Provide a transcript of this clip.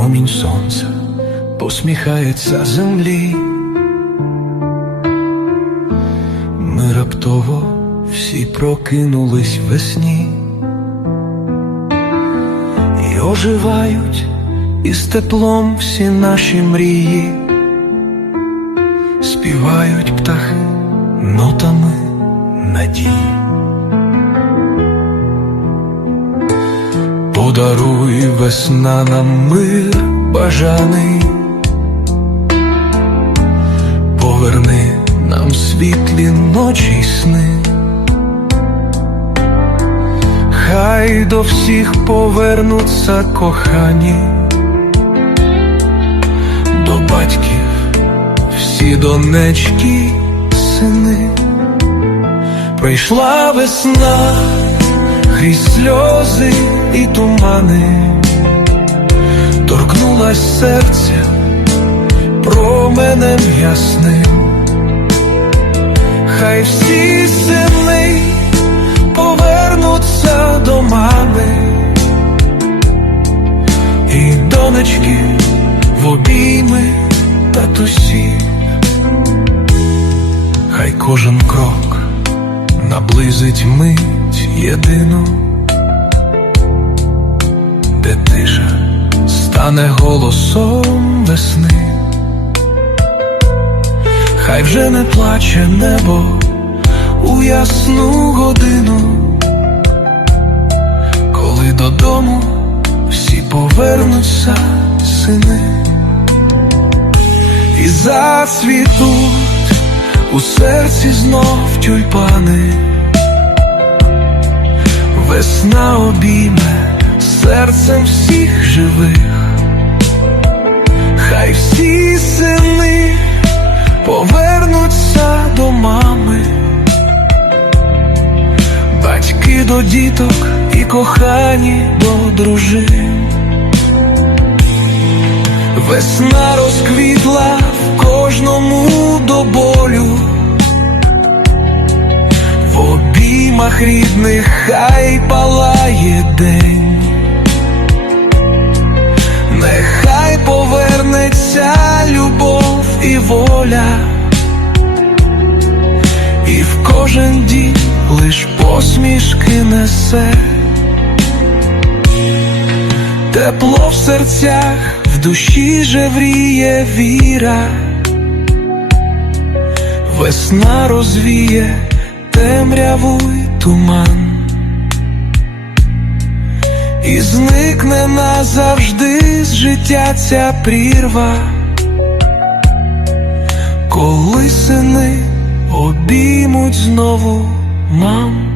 промінь сонця посміхається землі. Ми раптово всі прокинулись весні і оживають із теплом всі наші мрії, співають птахи нотами надії. Подаруй весна нам мир бажаний, поверни нам світлі ночі й сни, хай до всіх повернуться кохані, до батьків всі донечки, сини, прийшла весна крізь сльози і тумани, торкнулась серця променем ясним, хай всі сини повернуться до мами, і донечки в обійми татусі, хай кожен крок наблизить мить єдину, де тиша стане голосом весни, хай вже не плаче небо у ясну годину, коли додому всі повернуться сини. І зацвітуть у серці знов тюльпани, весна обійме серцем всіх живих, хай всі сини повернуться до мами, батьки до діток і кохані до дружин. Весна розквітла в кожному до болю, в обіймах рідних хай палає день, нехай повернеться любов і воля, і в кожен дім лиш посмішки несе. Тепло в серцях, в душі жевріє віра, весна розвіє темряву й туман, і зникне назавжди з життя ця прірва, коли сини обіймуть знову мам.